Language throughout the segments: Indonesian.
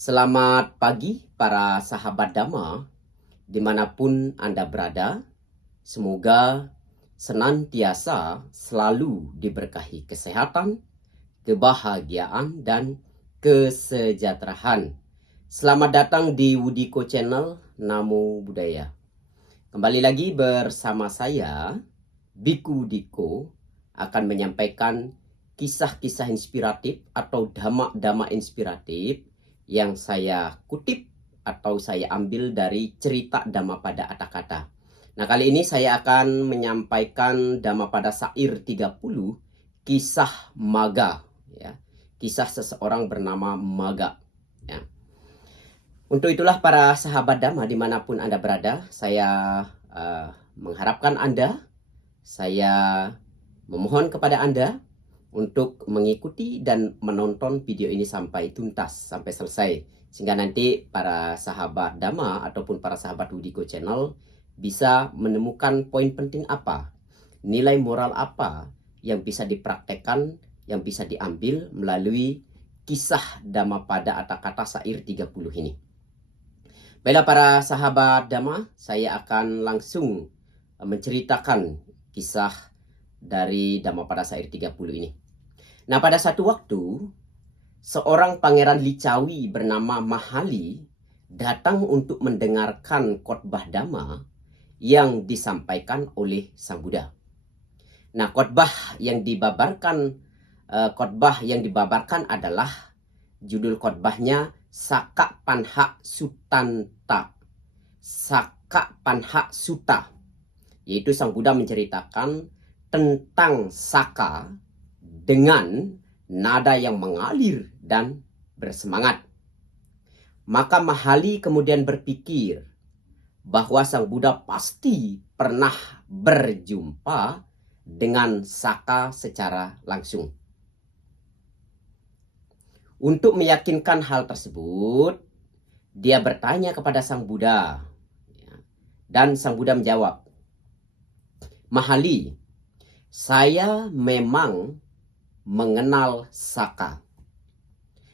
Selamat pagi para sahabat Dhamma dimanapun Anda berada. Semoga senantiasa selalu diberkahi kesehatan, kebahagiaan, dan kesejahteraan. Selamat datang di Wudiko Channel Namo Buddhaya. Kembali lagi bersama saya, Biku Diko, akan menyampaikan kisah-kisah inspiratif atau dhamma-dhamma inspiratif yang saya kutip atau saya ambil dari cerita Dhammapada Atthakatha. Nah, kali ini saya akan menyampaikan Dhammapada Sair 30, kisah Magga, ya. Kisah seseorang bernama Magga, ya. Untuk itulah para sahabat Dhamma dimanapun Anda berada, saya mengharapkan Anda, saya memohon kepada Anda untuk mengikuti dan menonton video ini sampai tuntas, sampai selesai. Sehingga nanti para sahabat Dhamma ataupun para sahabat Wudiko Channel bisa menemukan poin penting apa, nilai moral apa yang bisa dipraktekkan, yang bisa diambil melalui kisah Dhammapada Atthakatha Sair 30 ini. Baiklah para sahabat Dhamma, saya akan langsung menceritakan kisah dari Dhammapada Sair 30 ini. Nah, pada satu waktu, seorang pangeran Licawi bernama Mahali datang untuk mendengarkan khotbah Dhamma yang disampaikan oleh Sang Buddha. Nah, khotbah yang dibabarkan adalah judul khotbahnya Saka Panha Sutanta. Saka Panha Sutta, yaitu Sang Buddha menceritakan tentang Saka dengan nada yang mengalir dan bersemangat. Maka Mahali kemudian berpikir bahwa Sang Buddha pasti pernah berjumpa dengan Saka secara langsung. Untuk meyakinkan hal tersebut, dia bertanya kepada Sang Buddha. Dan Sang Buddha menjawab, "Mahali, saya memang mengenal Saka.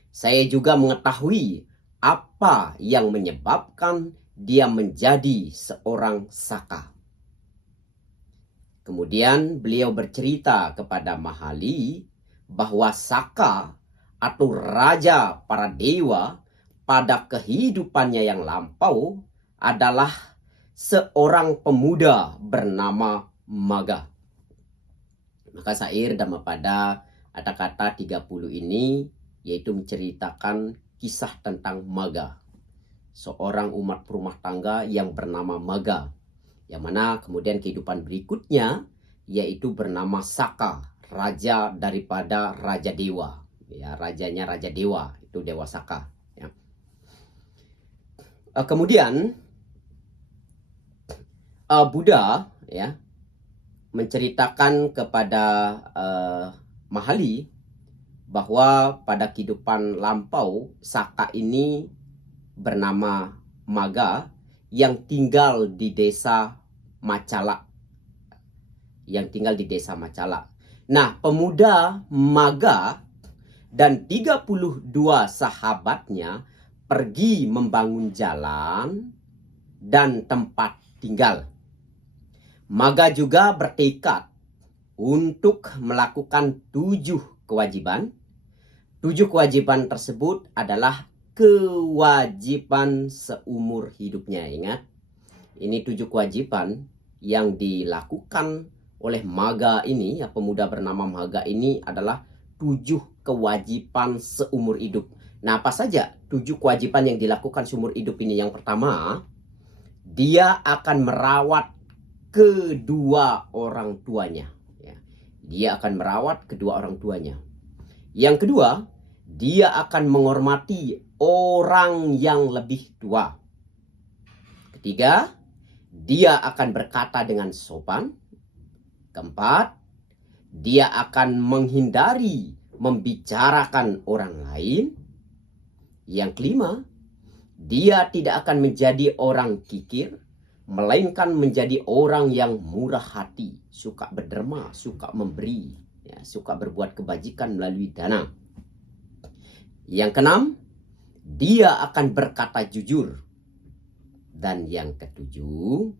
Saya juga mengetahui apa yang menyebabkan dia menjadi seorang Saka." Kemudian beliau bercerita kepada Mahali bahwa Saka atau raja para dewa pada kehidupannya yang lampau adalah seorang pemuda bernama Magga. Maka sair Dhammapada Atthakatha 30 ini yaitu menceritakan kisah tentang Magga, seorang umat perumah tangga yang bernama Magga, yang mana kemudian kehidupan berikutnya yaitu bernama Saka, raja daripada Raja Dewa, ya, rajanya Raja Dewa itu Dewa Saka, ya. Kemudian Buddha, ya, menceritakan kepada Mahali bahwa pada kehidupan lampau Saka ini bernama Magga yang tinggal di desa Macala. Nah, pemuda Magga dan 32 sahabatnya pergi membangun jalan dan tempat tinggal. Magga juga bertekad untuk melakukan 7 kewajiban. 7 kewajiban tersebut adalah kewajiban seumur hidupnya. Ingat, ini 7 kewajiban yang dilakukan oleh Magga ini, ya, pemuda bernama Magga ini adalah 7 kewajiban seumur hidup. Nah, apa saja 7 kewajiban yang dilakukan seumur hidup ini? Yang pertama, dia akan merawat kedua orang tuanya. Dia akan merawat kedua orang tuanya. Yang kedua, dia akan menghormati orang yang lebih tua. Ketiga, dia akan berkata dengan sopan. Keempat, dia akan menghindari membicarakan orang lain. Yang kelima, dia tidak akan menjadi orang kikir, melainkan menjadi orang yang murah hati, suka berderma, suka memberi, ya, suka berbuat kebajikan melalui dana. Yang keenam, dia akan berkata jujur. Dan yang ketujuh,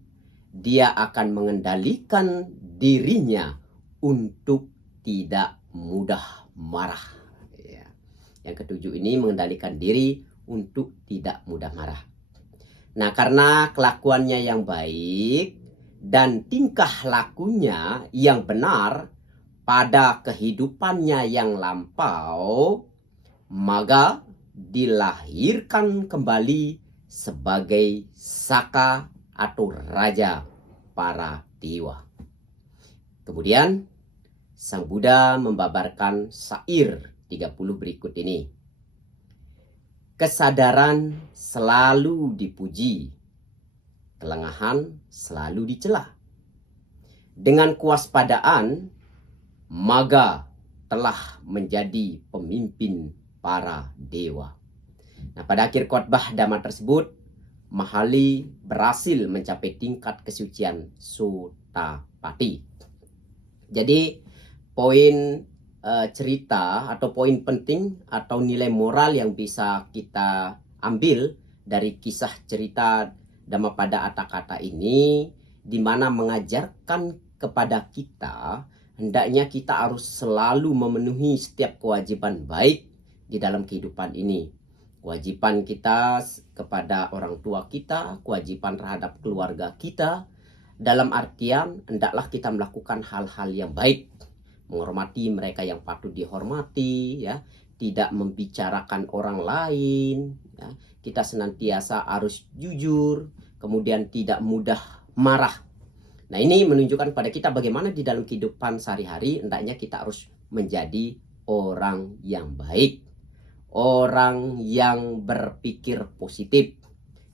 dia akan mengendalikan dirinya untuk tidak mudah marah. Ya. Yang ketujuh ini mengendalikan diri untuk tidak mudah marah. Nah, karena kelakuannya yang baik dan tingkah lakunya yang benar pada kehidupannya yang lampau, maka dilahirkan kembali sebagai saka atau raja para dewa. Kemudian Sang Buddha membabarkan syair 30 berikut ini. Kesadaran selalu dipuji, kelengahan selalu dicela. Dengan kewaspadaan, Maga telah menjadi pemimpin para dewa. Nah, pada akhir khotbah Dhamma tersebut, Mahali berhasil mencapai tingkat kesucian Sotapati. Jadi, poin cerita atau poin penting atau nilai moral yang bisa kita ambil dari kisah cerita Dhammapada Atthakatha ini, di mana mengajarkan kepada kita hendaknya kita harus selalu memenuhi setiap kewajiban baik di dalam kehidupan ini. Kewajiban kita kepada orang tua kita, kewajiban terhadap keluarga kita, dalam artian hendaklah kita melakukan hal-hal yang baik, menghormati mereka yang patut dihormati, ya, tidak membicarakan orang lain, ya. Kita senantiasa harus jujur, kemudian tidak mudah marah. Nah, ini menunjukkan pada kita bagaimana di dalam kehidupan sehari-hari hendaknya kita harus menjadi orang yang baik, orang yang berpikir positif.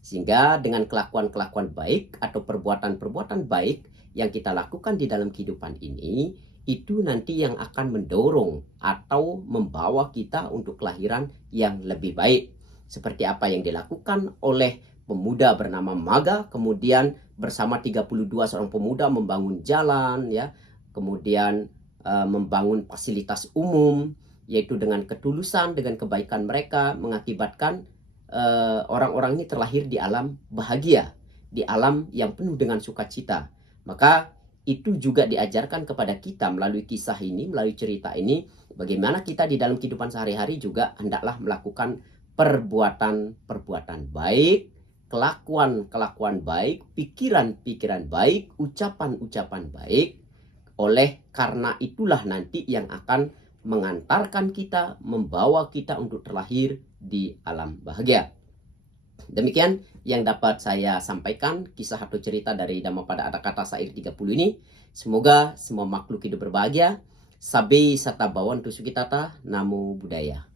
Sehingga dengan kelakuan-kelakuan baik atau perbuatan-perbuatan baik yang kita lakukan di dalam kehidupan ini, itu nanti yang akan mendorong atau membawa kita untuk kelahiran yang lebih baik. Seperti apa yang dilakukan oleh pemuda bernama Maga, kemudian bersama 32 seorang pemuda membangun jalan, ya, kemudian membangun fasilitas umum, yaitu dengan ketulusan, dengan kebaikan mereka mengakibatkan orang-orang ini terlahir di alam bahagia, di alam yang penuh dengan sukacita. Maka itu juga diajarkan kepada kita melalui kisah ini, melalui cerita ini, bagaimana kita di dalam kehidupan sehari-hari juga hendaklah melakukan perbuatan-perbuatan baik, kelakuan-kelakuan baik, pikiran-pikiran baik, ucapan-ucapan baik. Oleh karena itulah nanti yang akan mengantarkan kita, membawa kita untuk terlahir di alam bahagia. Demikian yang dapat saya sampaikan kisah atau cerita dari Dhammapada Atthakatha syair 30 ini. Semoga semua makhluk hidup berbahagia. Sabe sata bawantu sukitata. Namo Buddhaya.